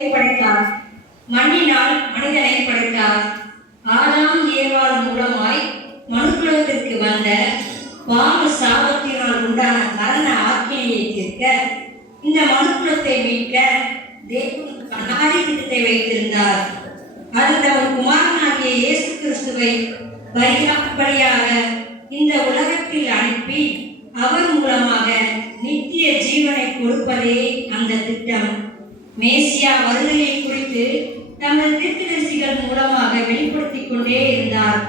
படைத்தார். மண்ணினால் மனிதனை படைத்தார். ஆதாம் ஏவாள் மூலமாய் மனுக்குலத்திற்கு வந்த பாவ சாபத்தினால் உண்டான மரண ஆக்கினையை தீர்க்க இந்த மனுக்குலத்தை மீட்க தேவன் கண்ணாடி திட்டத்தை வைத்திருந்தார். அது தமது குமாரனாகிய இயேசு கிறிஸ்துவை பலியாக இந்த உலகத்தில் அனுப்பி அவர் மூலமாக நித்திய ஜீவனை கொடுப்பதே அந்த திட்டம். மேசியா வருகையை குறித்து தமது தீர்க்கதரிசிகள் மூலமாக வெளிப்படுத்திக் கொண்டே இருந்தார்.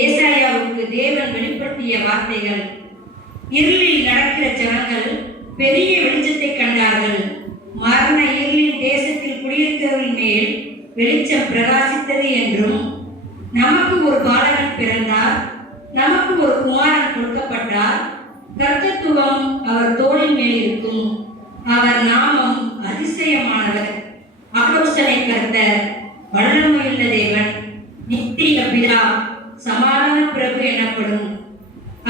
ஏசாயாவுக்கு தேவன் வெளிப்படுத்திய வார்த்தைகள்: இருளில் நடக்கிற ஜனங்கள் பெரிய வெளிச்சத்தை கண்டார்கள். மரண இருளின் தேசத்தில் குடியிருக்கிறவர்கள் மேல் வெளிச்சம் பிரகாசித்தது என்றும், நமக்கு ஒரு பாலகன் பிறந்தார், நமக்கு ஒரு குமாரன் கொடுக்கப்பட்டார், கர்த்தத்துவம் அவர் தோளின் மேல் இருக்கும், அவர் நாமம் அதிசயமானவர், ஆலோசனை கர்த்தர், வல்லமையுள்ள தேவன், நித்திய பிதா, சமாதான பிரபு எனப்படும்.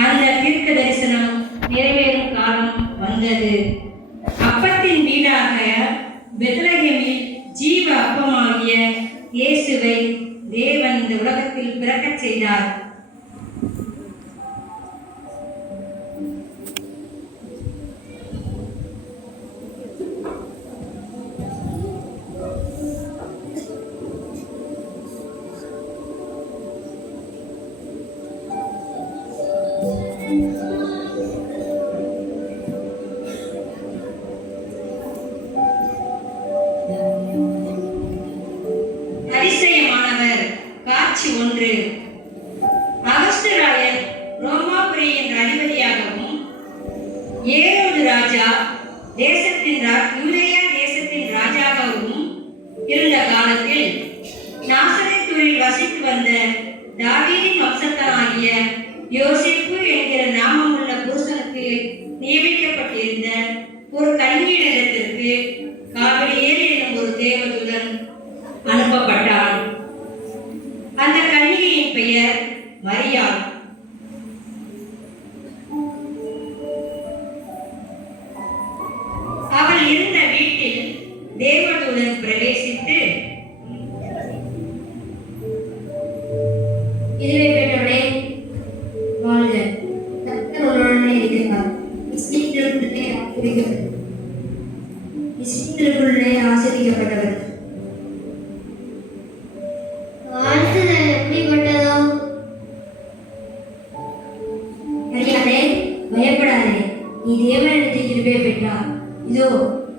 அந்த தீர்க்க தரிசனம் நிறைவேறும் காலம் வந்தது. அப்பத்தின் வீடாக பெத்லகேமில் ஜீவ அப்பமாகிய இயேசுவை தேவன் இந்த உலகத்தில் பிறக்கச் செய்தார். அதிசயமானவர் காட்சி 1. அகஸ்தராயர் ரோமாபுரியின் அதிபதியாகவும் ஏரோது ராஜா யூதேயா தேசத்தின் ராஜாவாகவும் இருந்த காலத்தில் நாசரேத்தூரில் வசித்து வந்த தாவீதின் வம்சத்தானாகிய யோசேப்பு என்கிற நாமமுள்ள புருஷனுக்கு நியமிக்கப்பட்டிருந்த ஒரு கன்னியிடத்திற்கு காபிரியேல் என்னும் ஒரு தேவதூதன் அனுப்பப்பட்டான். அந்த கன்னிகையின் பெயர் மரியாள். அவள் இருந்த வீட்டில் தேவதூதன் பிரவேசித்து, இதுவே பெற்றவளே வாழ்க, கர்த்தர் உன்னுடனே இருக்கிறார், இஸ்ரவேலுக்குள்ளே ஆசீர்வதிக்கப்பட்டவர். பயப்படாதே, நீ தேவனிடத்தில் கிருபை பெற்றார். இதோ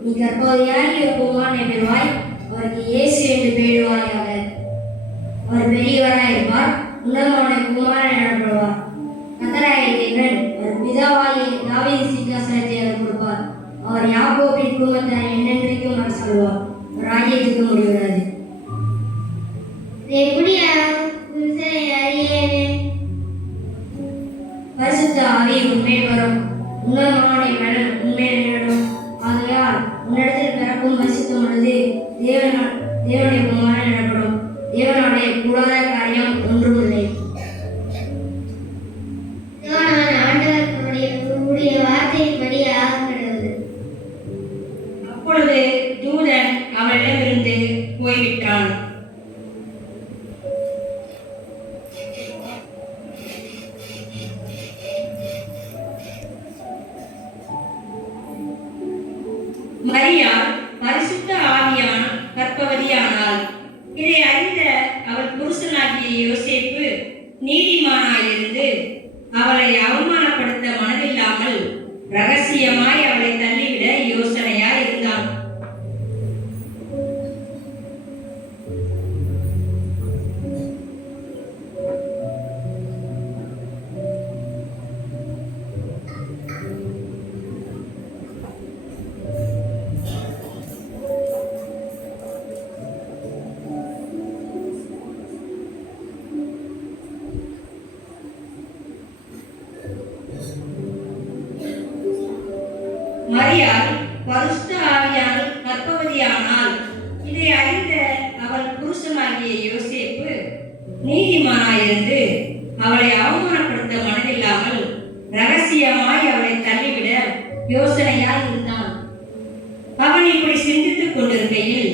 நீ கர்ப்பவதியாகிய ஒரு குமாரனை பெறுவாய், அவருக்கு இயேசு என்று பெயரிடுவாயாக. அவர் பெரியவராய் இருப்பார், உன்னதமான குமாரன் எனப்படுவார். கர்த்தராகிய தேவன் அவர் பிதாவாகிய தாவீதின் சிங்காசனத்தை அவர் கொடுப்பார். அவர் யாக்கோபின் குடும்பத்தாரை என்னென்றைக்கும் அரசாளுவார். ராஜ்யத்துக்கு முடியாது. பரிசுத்த ஆவி உன்மேல் வரும், உன்னதமான மனம் உன்மேல் நிகழும். ஆகையால் உன்னிடத்தில் பிறக்கும் பரிசுத்தமானது தேவனுடைய குமாரன் எனப்படும். தேவனுடைய கூடாத காரியம் ஒன்றுமில்லை. அப்பொழுது தூதன் அவளிடமிருந்து போய்விட்டான். மரியாள் பரிசுத்த ஆவியால் கர்ப்பவதியானாள். இதை அறிந்த அவள் புருஷனாகிய யோசேப்பு நீதிமானாயிருந்து அவளை அவமானப்படுத்த மனதில்லாமல் ரகசியமாய் அவளை தள்ளிவிட யோசனையாய் இருந்தான். மரியாள் பரிசுத்த ஆவியால் கர்ப்பவதியானாள். இதை அறிந்த அவள் புருஷனாகிய யோசேப்பு நீதிமானாயிருந்து அவளை அவமானப்படுத்த மனதில்லாமல் ரகசியமாய் அவளை தள்ளிவிட யோசனையால் இருந்தான். அவன் இப்படி சிந்தித்துக் கொண்டிருக்கையில்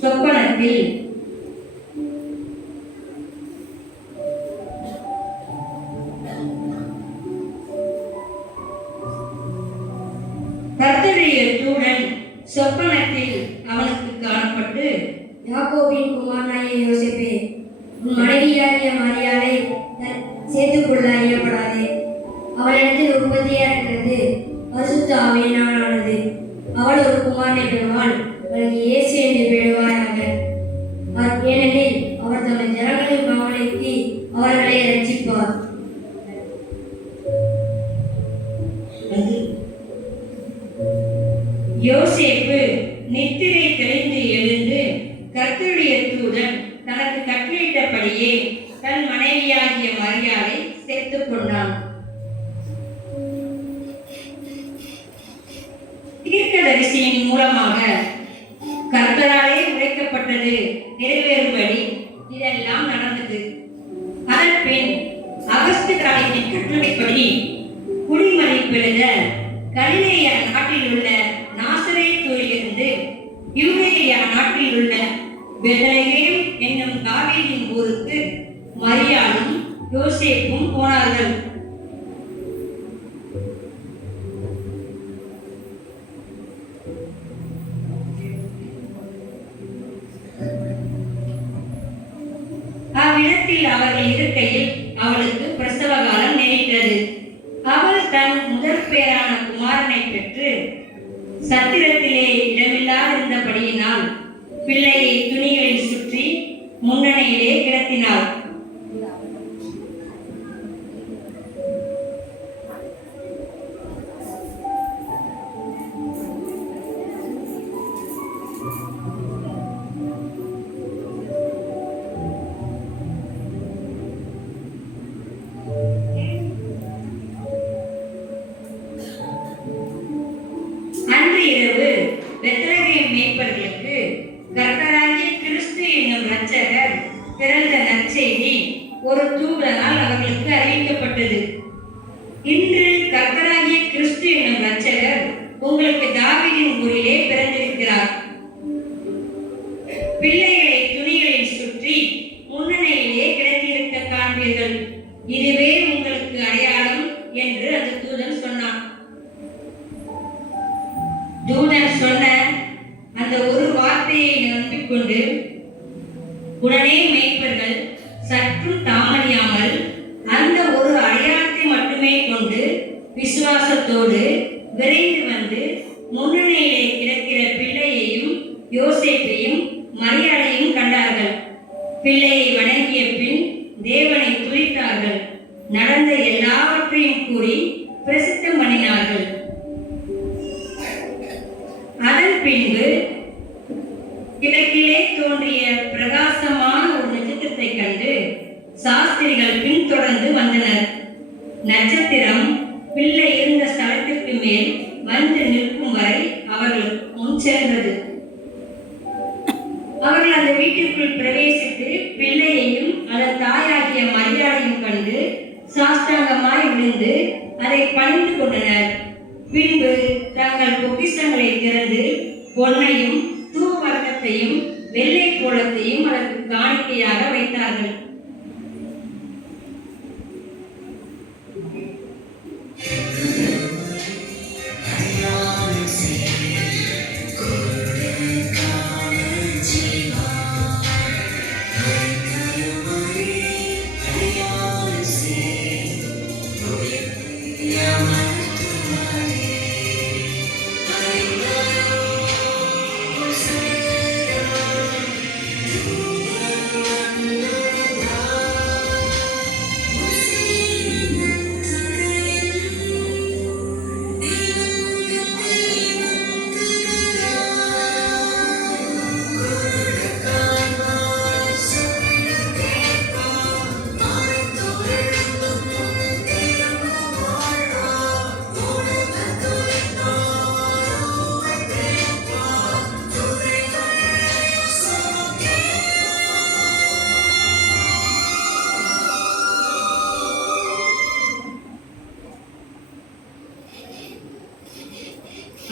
சொப்பனத்தில் கர்த்தருடைய தூதன் சொப்பனத்தில் அவனுக்கு காணப்பட்டு, யாக்கோபின் குமாரனாகிய யோசேப்பே, உன் மனைவியாகிய மரியாளை சேர்த்துக்கொள்ள ஐயப்படாதே. அவளிடத்தில் உற்பத்தியா இருக்கிறது பரிசுத்த ஆவியினாலானது. அவள் ஒரு குமாரனை பெறுவாள். அவளுக்கு இயேசு என்று பெறுவாயாக. ஏனெனில் அவர் தமது ஜனங்களின் பாவனைக்கு அவர்களை ரட்சிப்பார். யோசேப்பு நித்திரை தெளிந்து எழுந்து கர்த்தருடைய தூதன் தனக்கு கட்டளையிட்டபடியே தன் மனைவியாகிய மரியாளை சேர்த்துக் கொண்டான். தீர்க்கதரிசியின் மூலமாக கர்த்தராலே உரைக்கப்பட்டது நிறைவேறும்படி இதெல்லாம் நடந்தது. அதன் பின் அகஸ்து ராணியின் கட்டளைப்படி குடிமதிப்பெழுத கலிலேயா நாட்டில் உள்ள நாசரேத்திலிருந்து யூதேயா நாட்டில் உள்ள பெத்லகேம் என்னும் தாவீதின் ஊருக்கு மரியாளும் யோசேப்பும் போனார்கள். அவ்விடத்தில் அவர்கள் இருக்கையில் அவளுக்கு பிரசவ காலம் நேரிட்டது. அவள் தன் முதல் பேரான குமாரனை பெற்று சத்திரத்திலே இடமில்லாதிருந்தபடியினால் பிள்ளையை துணிகளில் சுற்றி முன்னணியிலே கிடத்தினாள். அன்று இரவு பெத்லகேம் மேய்ப்பர்களுக்கு கர்த்தராகிய கிறிஸ்து என்னும் இரட்சகர் பிறந்த நற்செய்தி ஒரு தூதனால் அவர்களுக்கு அறிவிக்கப்பட்டது. இன்று கர்த்தராகிய கிறிஸ்து என்னும் இரட்சகர் உங்களுக்கு தாவீதின் ஊரிலே பிறந்திருக்கிறார். பிள்ளைகளை துணிகளில் சுற்றி முன்னணியிலே கிடத்தியிருக்க காண்பீர்கள். இதுவே உங்களுக்கு அடையாளம் என்று அந்த தூதன் சொன்னான். தூதன் சொன்ன அந்த ஒரு வார்த்தையை நம்பிக்கொண்டு உடனே மேய்ப்பர்கள் சற்றும் தாமதியாமல் அந்த ஒரு அடையாளத்தை மட்டுமே கொண்டு விசுவாசத்தோடு விரைந்து வந்து முன்னணியிலே கிடக்கிற பிள்ளையையும் யோசேப்பையும் மரியாளையும் கண்டார்கள். பிள்ளையை வணங்கிய பின் தேவனை துதித்தார்கள். நடந்த எல்லாவற்றையும் கூறி பிரசித்தம் பண்ணினார்கள். அதன் பின்பு கிழக்கிலே தோன்றிய பிரகாசமான ஒரு நட்சத்திரத்தை கண்டு சாஸ்திரிகள் பின்தொடர்ந்து வந்தனர். நட்சத்திரம் பிள்ளை இருந்த ஸ்தலத்திற்கு மேல் வந்து நிற்கும் வரை அவர்கள் முன் சென்றது. அவர்கள் அந்த வீட்டிற்குள் பிரவேசித்து பிள்ளையையும் அதன் தாயாகிய மரியாதையும் கண்டு சாஷ்டாங்கமாய் விழுந்து அதை பணிந்து கொண்டனர். பின்பு தங்கள் பொக்கிஷங்களை திறந்து பொன்னையும் தூவர்க்கத்தையும் வெள்ளை கோலத்தையும் அதற்கு காணிக்கையாக வைத்தார்கள்.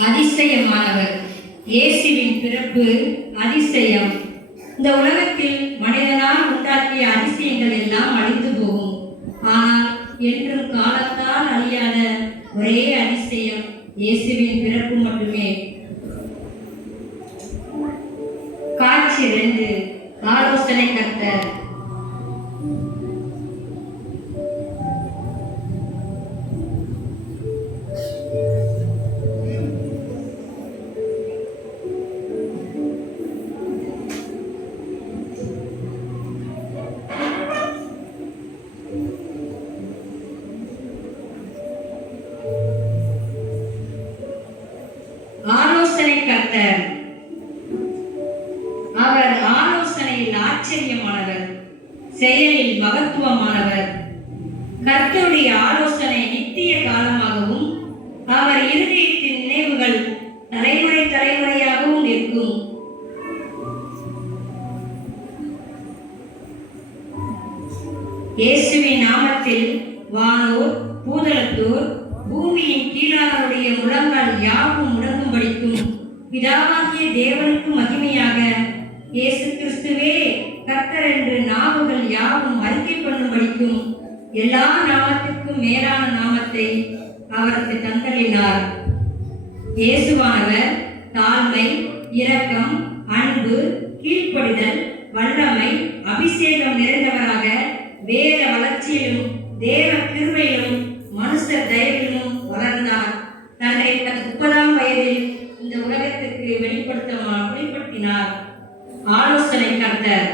அதிசயமானவர். இயேசுவின் பிறப்பு அதிசயம். அதிசயம். இந்த உலகத்தில் மனிதனால் உண்டாக்கிய அதிசயங்கள் எல்லாம் அழிந்து போகும். ஆனால் என்றும் காலத்தால் அழியாத ஒரே அதிசயம் இயேசுவின் பிறப்பு மட்டுமே. காட்சி 2. ஆலோசனை கர்த்தர். ஆலோசனை கர்த்தர். அவர் ஆலோசனையில் ஆச்சரியமானவர், செயலில் மகத்துவமானவர். கர்த்தருடைய ஆலோசனை நித்திய காலமாகவும் அவர் இருதயத்தின் நினைவுகள் தலைமுறை தலைமுறையாகவும் நிற்கும். இயேசுவின் நாமத்தில் வானோர் பூதலத்தோர் பூமியின் கீழானவருடைய முழங்கால் யாவும் முடங்கும்படிக்கும் பிதாவாகிய தேவனுக்கு மகிமையாக இயேசு கிறிஸ்துவே கர்த்தர் என்று நாவுகள் யாவும் அறிக்கை பண்ணும்படிக்கும் எல்லா நாமத்திற்கும் மேலான நாமத்தை அவருக்கு தந்தளினார். இயேசுவானவர் தாழ்மை, இரக்கம், அன்பு, கீழ்ப்படிதல், வல்லமை, அபிஷேகம் நிறைந்தவராக வேத வளர்ச்சியிலும் தேவ கிருபையிலும் மனுஷர் தயவிலும் வளர்ந்தார். தன்னை 30ஆம் வயதில் இந்த உலகத்திற்கு வெளிப்படுத்தினார். ஆலோசனை கர்த்தர்.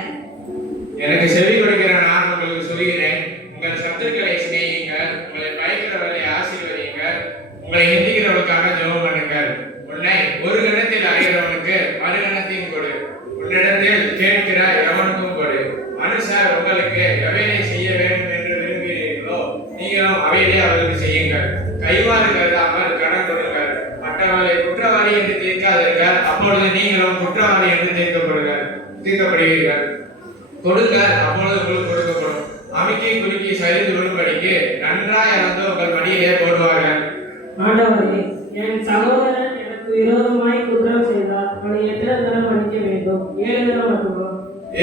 எனக்கு செவி கொடுக்கிற நான் உங்களுக்கு சொல்கிறேன், உங்கள் சத்துருக்களை சிநேகியுங்கள், உங்களை பயக்கிறவர்களை ஆசீர்வதியுங்கள், உங்களை நிந்திக்கிறவர்களுக்காக ஜெபம் பண்ணுங்கள். உன்னை ஒரு கணத்தில் அறிகிறவனுக்கு மறு கணத்தையும் கொடு, உன்னிடத்தில் கேட்கிற எவனுக்கும் கொடு. மனுஷர் உங்களுக்கு எவையை செய்ய வேண்டும் என்று விரும்புகிறீர்களோ நீங்களும் அவையிலே அவர்களுக்கு செய்யுங்கள். கைமாறு கருதாமல் கடன் கொடுங்கள், மற்றவர்களை குற்றவாளி என்று தீர்க்காதீர்கள், அப்பொழுது நீங்களும் குற்றவாளி என்று தீர்க்கப்படுவீர்கள். கொடுங்கள், அப்பொழுது உங்களுக்கு கொடுக்கப்படும். அமுக்கி குலுக்கி சரிந்து விழும்படிக்கு நன்றாய் அளந்து உங்கள் மடியிலே போடுவார்கள். ஆண்டவரே, என் சகோதரன் எனக்கு விரோதமாய் குற்றம் செய்தால் அவனை எத்தனை தரம் மன்னிக்க வேண்டும்? 7 தரம் மட்டுமா?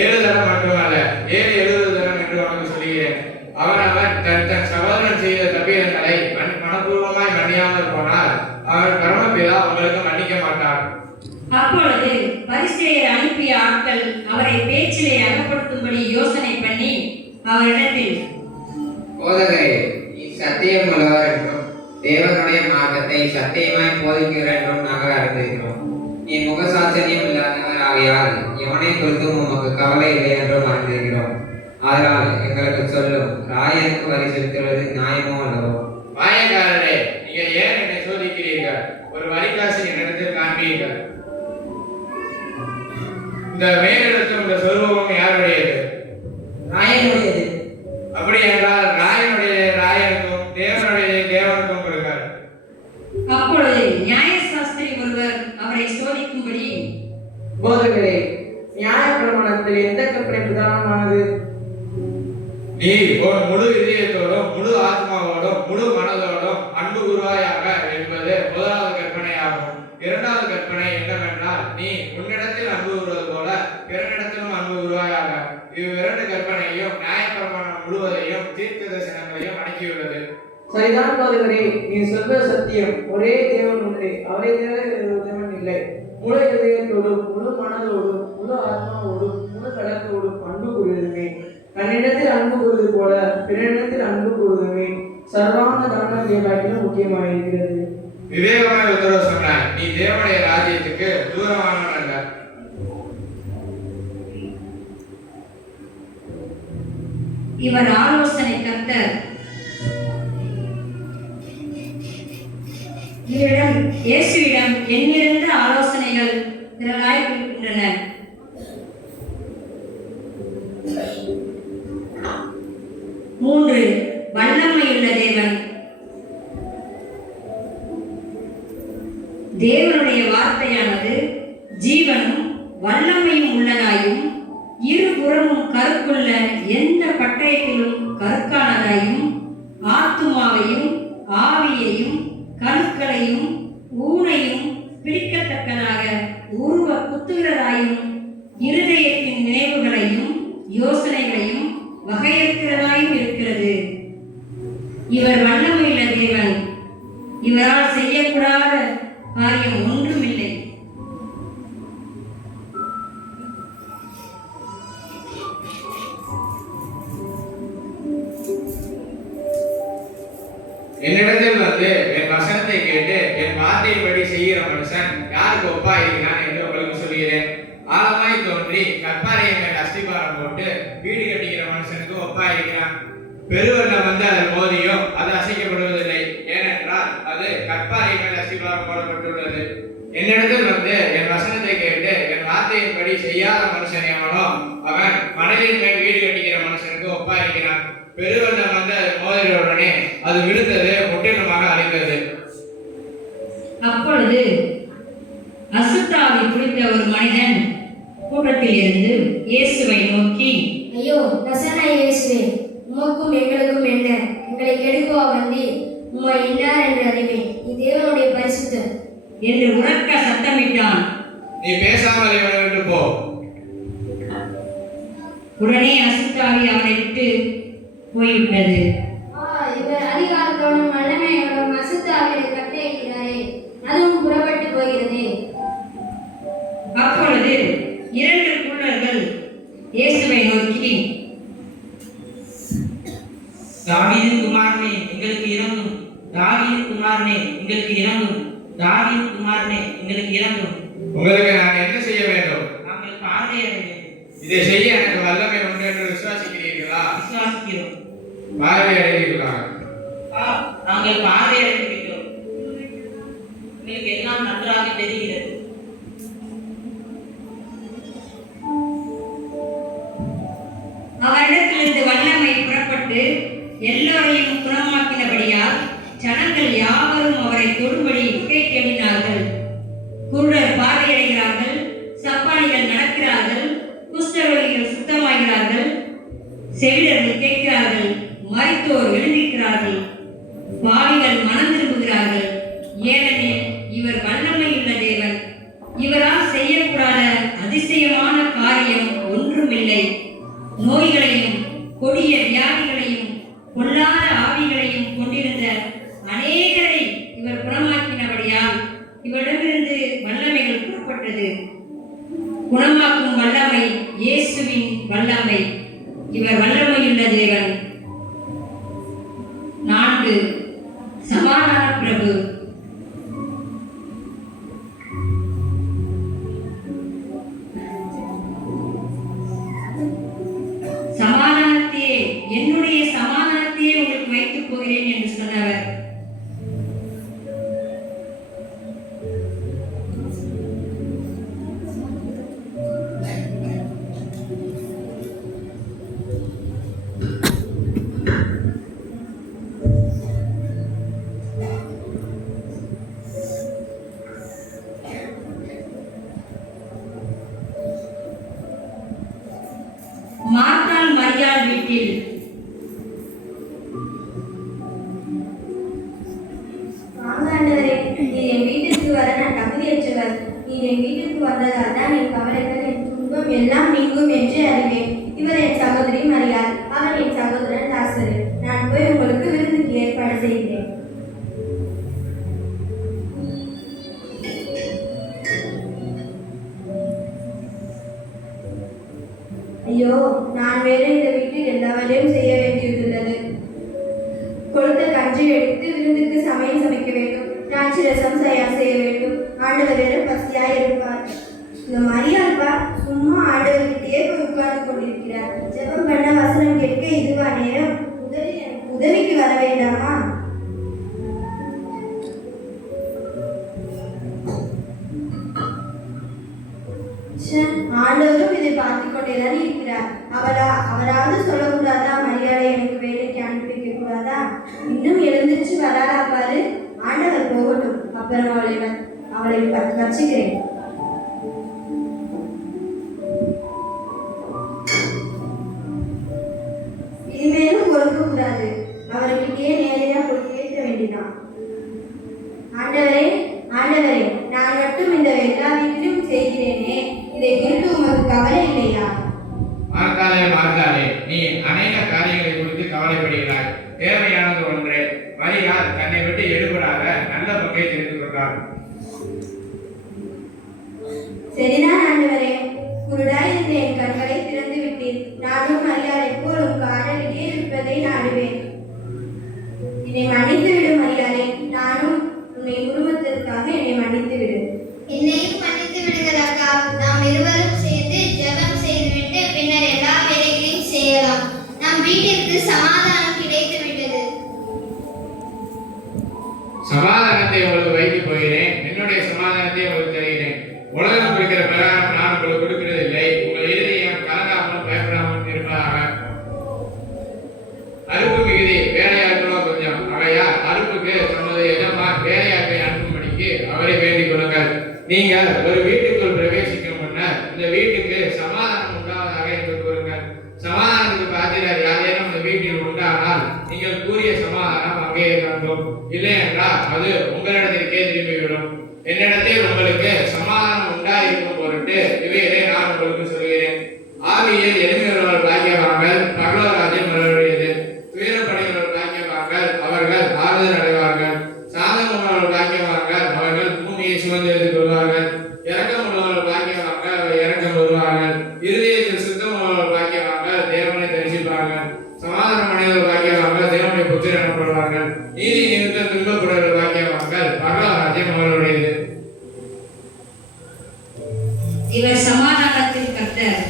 7 தரம் மட்டுமல்ல, 70 தரம் என்று அவனுக்கு சொல்கிறேன். அவன் தன் சகோதரன் செய்த தப்பிதங்களை மனப்பூர்வமாய் மன்னியாமல் போனால் அவர் பரமபிதா உங்களுக்கு மன்னிக்க மாட்டார். அப்பொழுது பரிசேயர் அனுப்பிய ஆட்கள் அவரை பேச்சிலே அகப்படுத்தும்படி யோசனை பண்ணி அவரிடத்தில், போதகரே, நீ சத்தியம் உள்ளவர் என்றும் தேவனுடைய மார்க்கத்தை சத்தியமாய் போதிக்கிறவர் என்றும் நாங்கள் அறிந்திருக்கிறோம். நீ முகசாட்சியம் இல்லாதவர் ஆகையால் எவனை குறித்தும் உமக்கு கவலை இல்லை என்றும் அறிந்திருக்கிறோம். அதனால் எங்களுக்கு சொல்லும், ராயனுக்கு வரி செலுத்துவது நியாயமோ அல்லவோ? மாயக்காரரே, நீங்கள் ஏன் என்னை சோதிக்கிறீர்கள்? ஒரு வரிகாசு என்னிடத்தில் காண்பீர்கள். இந்த மேலிடத்தும் இந்த சொருபமும் யாருடையது? ராயனுடையது. அப்படி என்றால் ராயனுடைய ராயனுக்கும் தேவனுடைய தேவனுக்கும் கொடுங்கள். அப்பொழுது நியாயசாஸ்திரி ஒருவர் அவரை சோதிக்கும்படி, போதகரே, நியாய பிரமாணத்தில் எந்த கற்பனை பிரதானமானது? நீ உன் முழு இதயத்தோடும் முழு ஆத்மாவோடும் முழு மனதோடும் அன்பு குருவாயாக என்பது முதலாவது கற்பனை ஆகும். 2வது கற்பனை என்னவென்றால், நீ உன்னிடத்தில் அன்பு கூறுவது போல பிறனிடத்திலும் அன்பு கூறுவாயாக. இவ்விரண்டு கற்பனையும் நியாயப்பிரமாணம் முழுவதையும் தீர்க்க தரிசனங்களையும் அடக்கியுள்ளது. சரிதான் போதகரே, நீ சொல்வது சத்தியம். ஒரே தேவன் உண்டு, அவரை தவிர வேறு தேவன் இல்லை. முழு இதயத்தோடும் முழு மனதோடும் முழு ஆத்மாவோடும் முழு கடத்தோடும் அன்பு கூறுவதுமே, தன்னிடத்தில் அன்பு கூறுவது போல பிறனிடத்தில் அன்பு கூறுவதுமே சர்வாங்க தான தேவாக்கிலும் முக்கியமாயிருக்கிறது. விவேகமாய் உத்தரவு சொன்னாய், நீ தேவனுடைய ராஜ்யத்துக்கு தூரமானவன் அல்ல. இவர் ஆலோசனை கர்த்தர். இயேசுவிடம் எண்ணிறந்த ஆலோசனைகள் திரளாய் இருக்கின்றன. மூன்று, வல்லமையுள்ள தேவன். தேவனுடைய வார்த்தையானது ஜீவனும் வல்லமையும் உள்ளதாயும் இருபுறமும் கருக்குள்ள எந்த பட்டயத்திலும் கருக்கானதாயும் ஆத்துமாவையும் ஆவியையும் கணுக்களையும் ஊனையும் பிடிக்கத்தக்கதாக உருவ குத்துகிறதாயும் என்னிடத்தில் வந்து என் வசனத்தை கேட்டு என் வார்த்தையின்படி செய்கிற மனுஷன் யாருக்கு ஒப்பா இருக்கிறான் என்று உங்களுக்கு சொல்கிறேன். ஆழமாய் தோன்றி கற்பாறையை மேல் அஸ்திபாரம் போட்டு வீடு கட்டுகிற மனுஷனுக்கு ஒப்பா இருக்கிறான். பெருவெள்ளம் வந்து அதில் மோதியும் அது அசைக்கப்படுவதில்லை, ஏனென்றால் அது கற்பாறை மேல் அஸ்திபாரம் போடப்பட்டுள்ளது. என்னிடத்தில் வந்து என் வசனத்தை கேட்டு என் வார்த்தையின்படி செய்யாத மனுஷன் எவனோ அவன் மணலின் மேல் வீடு கட்டுகிற மனுஷனுக்கு ஒப்பா இருக்கிறான். பெருவெள்ளம் வந்து அது மோதிய உடனே அது விழுந்தது, முற்றிலுமாக அழிந்தது. அப்பொழுது அசுத்தாவி பிடித்த ஒரு மனிதன் கூட்டத்தில் இருந்து இயேசுவை நோக்கி, ஐயோ பிரசன்ன இயேசுவே, உமக்கும் எங்களுக்கும் என்ன? எங்களை கெடுக்குவா வந்தீர்? உம்மை இன்னார் என்று அறிவேன். நீ தேவனுடைய பரிசுத்தர் என்று உரக்க சத்தமிட்டான். நீ பேசாமல் இவனை விட்டு போ. உடனே அசுத்தாவி அவனை விட்டு போய்விட்டது. இவர் அதிகாரத்தோடும் வல்லமையோடும் அசுத்தாவியை கட்டளையிட்டாரே, அதுவும் புறப்பட்டு போகிறது. அப்பொழுது 2 குருடர்கள் இயேசுவை நோக்கி, தாவீதின் குமாரனே எங்களுக்கு இறங்கும், தாவீதின் குமாரனே எங்களுக்கு இறங்கும், தாவீதின் குமாரனே எங்களுக்கு இறங்கும். உங்களுக்கு நான் என்ன செய்ய வேண்டும்? நாங்கள் பார்வையிட வேண்டும். இதை செய்ய எனக்கு வல்லமை உண்டு என்று விசுவாசிக்கிறீர்களா? விசுவாசிக்கிறோம். பார்வையடைகிறீர்களா? நாங்கள் பார்வையிட்டு விட்டோம். உங்களுக்கு எல்லாம் நன்றாக தெரிகிறது. அவரிடத்திலிருந்து வல்லமை புறப்பட்டு எல்லோரையும் குணமாக்கினபடியால் ஜனங்கள் யாவரும் அவரை தொடும்படி கை தேடினார்கள். குருடர் பார்வையடைகிறார்கள், சப்பானிகள் நடக்கிறார்கள், குஷ்டரோகிகள் சுத்தமாகிறார்கள், செவிடர்கள் கேட்கிறார்கள், மரித்தோர் எழுந்திருக்கிறார்கள், பாவிகள் மனம் திரும்புகிறார்கள். ஏனெனில் இவர் வல்லமையுள்ள தேவன். இவரால் செய்யக்கூடாத அதிசயமான காரியம் ஒன்றுமில்லை. நோய்களையும் கொடிய வியாதிகளையும் பொல்லாத ஆவிகளையும் கொண்டிருந்த அநேகரை இவர் குணமாக்கினபடியால் இவரிடமிருந்து வல்லமைகள் புறப்பட்டது. குணமாக்கும் வல்லமை இயேசுவின் வல்லமை. இவர் வல்லமையுள்ள தேவன். 4 சமாதான பிரபு. சமாதானத்தையே, என்னுடைய சமாதானத்தையே உங்களுக்கு வைத்துப் போகிறேன் என்று சொன்னவர். மார்த்தாள் மரியாள் வீட்டில் ஆண்டவரே, நீர் என் வீட்டிற்கு வர நான் தகுதியற்றவர். நீர் என் வீட்டிற்கு வந்ததால் தான் என் கவலைகள், என் துன்பம் எல்லாம் நீங்கும் என்று அறிவேன். இவர் என் சகோதரி மரியாள், அவர் என் சகோதரன் லாசரு. நான் போய் உங்களுக்கு விருந்துக்கு ஏற்பாடு செய்கிறேன். ஐயோ, நான் வேற இந்த வீட்டில் எல்லா வேலையும் செய்ய வேண்டியுள்ளது. கொளுத்த கஞ்சி எடுத்து விருந்துக்கு சமையல் சமைக்க வேண்டும். திராட்சை ரசம் தயார் செய்ய வேண்டும். ஆண்டவர் வேற பசியாய் இருப்பார். இந்த மரியாள்பா சும்மா ஆண்டவர்கிட்டயே போய் உட்கார்ந்து கொண்டிருக்கிறார். ஜெபம் பண்ண, வசனம் கேட்க இதுவா நேரம்? உதவிக்கு வர வேண்டாமா? ஆண்டவரும் இதை பார்த்து கொண்டேதான் இருக்கிறார். அவராவது சொல்லக்கூடாதா? மரியாதை எனக்கு வேலைக்கு அனுப்பி வைக்க கூடாதா? இன்னும் எழுந்திருச்சு வராரா பாரு. ஆண்டவர் போகட்டும், அப்புறம் அவளை வச்சுக்கிறேன். இனிமேலும் கொடுக்க கூடாது. அவர்கிட்டயே நேரடியா போய் கேட்க வேண்டியதான். ஆண்டவரே, ஆண்டவரே, நான் மட்டும் இந்த எல்லா வீட்டிலும் செய்கிறேனே, இதை குறித்து உமக்கு கவலை இல்லையா? மார்த்தாளே, மார்த்தாளே, நீ அநேக காரியங்களை குறித்து கவலைப்படுகிறாய். தேவையானது ஒன்றே. மரியாள் தன்னை விட்டு எடுபடாத நல்ல பங்கை தெரிந்து கொண்டாள். சரிதான் ஆண்டவரே, குருடாய் இருந்த என் கண்களை திறந்து விட்டீர். நானும் மரியாதை போல் உங்க ஆடலிலே இருப்பதை நாடுவேன். என்னை மன்னித்து விடும் நீங்கள் ஒரு வீட்டுக்குள் பிரவேசிக்கும் முன்னர் இந்த வீட்டுக்கு சமாதானம் உண்டாவதாக என்று கூறுங்கள். சமாதானத்துக்கு பாத்திரர் யாரேனும் இந்த வீட்டில் உண்டானால் நீங்கள் கூறிய சமாதானம் அங்கேயே தங்கும், இல்லை என்றால் அது உங்களிடத்திற்கே திரும்பிவிடும். என்னிடத்தில் உங்களுக்கு சமாதானம் உண்டாயிருக்கும் பொருட்டு இவைகளை நான் உங்களுக்கு சொல்கிறேன். ஆவியில் எளிமையுள்ளவர்கள் பாக்கியவான்கள், பரலோக ராஜ்யம் அவர்களுடையது. துயரப்படுகிறவர்கள் பாக்கியவான்கள், அவர்கள் ஆறுதல் அடைவார்கள். சாதகம் உள்ளவர்கள் பாக்கியவான்கள், அவர்கள் பூமியை சுதந்திரித்துக் கொள்வார்கள். இரக்கம் உள்ளவர்கள் பாக்கியவான்கள், அவர்கள் இரக்கம் வருவார்கள். இருதயத்தில் சுத்தம் உள்ளவர்கள் பாக்கியவான்கள், தேவனை தரிசிப்பார்கள். சமாதானம் அடைந்தவர்கள் பாக்கியவான்கள், தேவனுடைய புத்திரர் எனப்படுவார்கள். நீதி நிமித்தம் துன்பப்படுவர்கள் பாக்கியவான்கள், பரலோக ராஜ்யம் அவர்களுடையது. இவர் சமாதானத்தின் கர்த்தர்.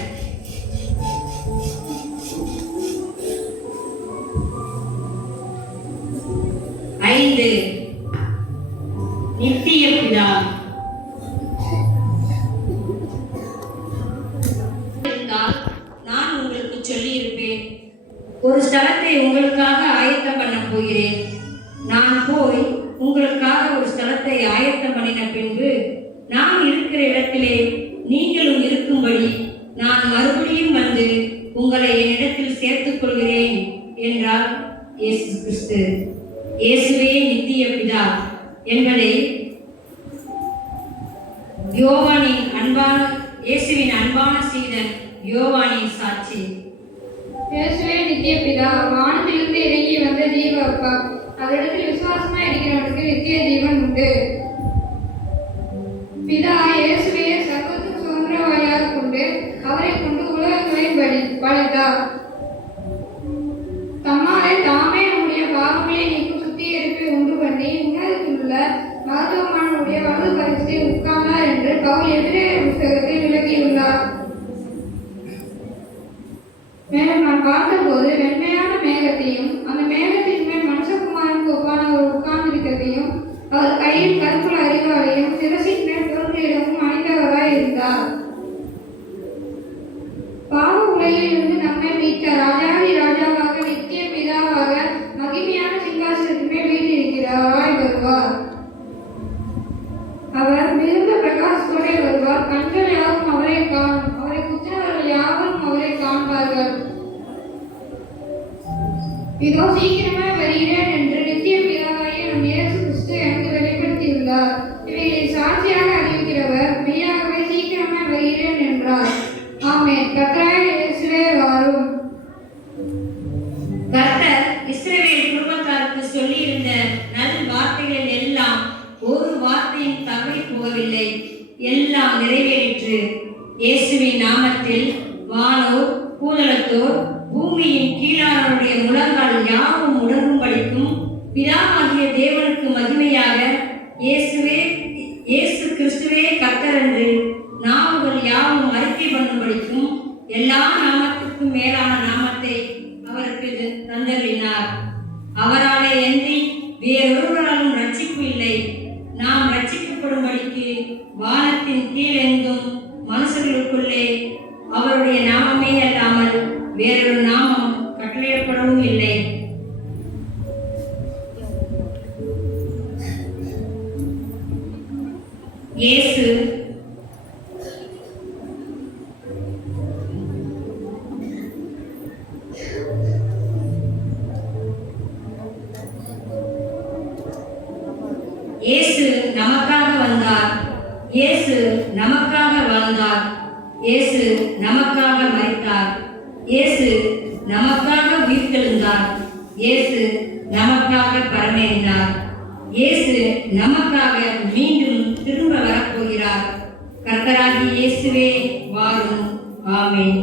ஐந்து, நித்திய பிதா. நான் உங்களுக்கு சொல்லி இருப்பேன், ஒரு ஸ்தலத்தை உங்களுக்காக ஆயத்தம் பண்ண போகிறேன். நான் போய் உங்களுக்காக ஒரு ஸ்தலத்தை ஆயத்தம் பண்ணின பின்பு நான் இருக்கிற இடத்திலே நீங்களும் இருக்கும்படி நான் மறுபடியும் வந்து உங்களை என்னிடத்தில் சேர்த்துக் கொள்கிறேன் என்றார் இயேசு கிறிஸ்து. இயேசுவே நித்திய பிதா என்பதை இயேசுவின் அன்பான சீடன் யோவானின் சாட்சி. இயேசுவே நித்திய பிதா, வானத்திலிருந்து இறங்கி வந்த ஜீவ அப்பா. அதனிடத்தில் விசுவாசமா இருக்கிறவனுக்கு நித்திய ஜீவன் உண்டு. பிதா இயேசுவே சர்வத்துக்கு சுதந்திரவாளியாக கொண்டு அவரை கொண்டு உலகங்களை படைத்தார். தம்மாலே தாமே நம்முடைய பாவங்களை நீக்கும் சுத்திகரிப்பை உண்டு பண்ணி உன்னதத்தில் உள்ள மகத்துவமானவருடைய வலது பரிசில் உட்கார்ந்தார் என்று பவுல் எபிரேயர் புத்தகத்தில் விளக்கியுள்ளார். மேலும் நான் பார்த்தபோது வெண்மையான மேகத்தையும் அந்த மேகத்தின் மேல் மனுஷகுமாரனுக்கு ஒப்பானவர் உட்கார்ந்திருக்கிறதையும் அவர் கையில் கருப்புல அறிவாளையும் சிரசின் மேல் பொருளிடமும் அணிந்தவராய் இருந்தார். பாவ உலகில் இருந்து நம்மை மீட்ட ராஜாதி ராஜாவாக நித்திய பிதாவாக மகிமையான சிங்காசனத்தின் மேல் வீற்றிருக்கிறாராய் வருவார். அவர் மிகுந்த பிரகாசத்தோടെ வருவார். கண்கள் யாவும் அவரை காணும், அவரை குத்தினவர்கள் யாவரும் அவரை காண்பார்கள். இதோ சீக்கிரமே வருகிறேன் என்று நித்திய பிதாவாகிய நம் இயேசு கிறிஸ்து எனக்கு வெளிப்படுத்தியுள்ளார். இவைகளை சாட்சியாக அறிவிக்கிறவர் மெய்யாகவே சீக்கிரமே வருகிறேன் என்றார். ஆமென். கர்த்தராகிய இயேசுவே வாரும். கர்த்தர் இஸ்ரவேல் குடும்பத்தாருக்கு சொல்லியிருந்த நல் வார்த்தைகள் எல்லாம் ஒரு வார்த்தையும் தவறி போகவில்லை, எல்லாம் நிறைவேறிற்று. இயேசுவின் நாமத்தில் வானோர் பூதலத்தோர் பூமியின் கீழானவருடைய முழங்கால் யாவும் முடங்கும்படிக்கும் பிதாவாகிய தேவனுக்கு மகிமையாக இயேசு கிறிஸ்துவே கர்த்தர் என்று நாவுகள் யாவும் அறிக்கை பண்ணும்படிக்கும் எல்லா நாமத்துக்கும் மேலான நாமத்தை அவருக்கு தந்தருளினார். அவராலே அன்றி வேறொருவராலும் ரட்சிப்பு இல்லை. நாம் ரட்சிக்கப்படும்படிக்கு வானத்தின் கீழ் எங்கும் மனுஷர்களுக்குள்ளே அவருடைய நாமமே அல்லாமல் வேறொரு நாமம் கட்டளையிடப்படவும் இல்லை. இயேசு நமக்காக வந்தார். இயேசு நமக்காக வாழ்ந்தார். இயேசு நமக்காக மரித்தார். இயேசு நமக்காக உயிர்த்தெழுந்தார். இயேசு நமக்காக பரமேறினார். இயேசு நமக்காக மீண்டும் திரும்ப வரப்போகிறார். கர்த்தராகிய இயேசுவே வாரும். ஆமென்.